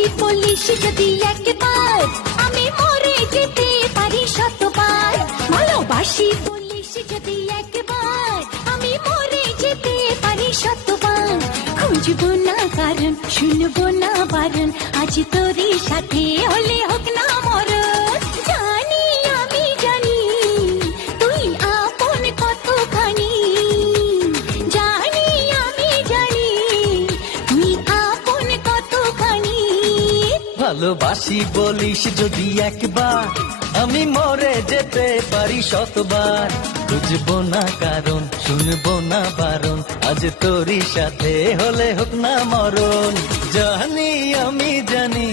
ভালোবাসি বলিস যদি একবার, আমি মরে যেতে পারি শতবার। ভালোবাসি বলিস যদি একবার, আমি মরে যেতে পারি শতবার। খুঁজবো না কারণ, শুনবো না বারণ, আজ তোরই সাথে হলে হোক না মরণ। জানি আমি জানি তুই আপন কতখানি, জানি আমি জানি তুই আপন কতখানি। ভালোবাসি বলিস যদি একবার, আমি মরে যেতে পারি শতবার। বুঝবো না কারণ, শুনবো না বারণ, আজ তোরই সাথে হলে হোক না মরণ। জানি আমি জানি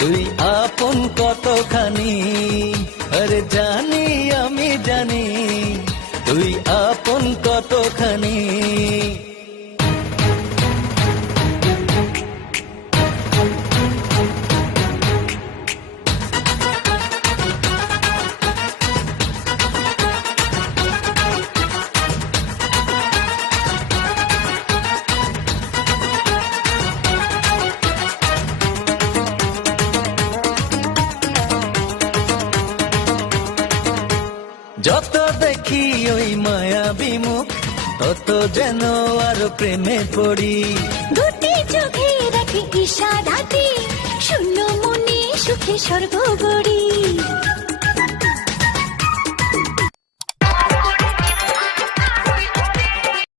তুই আপন কতখানি, আরে জানি আমি জানি তুই আপন কতখানি। যত দেখি ওই মায়াবী মুখ, তত যেন আরো প্রেমে পড়ি। দুটি চোখে রাখি ইশারাতে, শূন্য মনে সুখে স্বর্গ গড়ি।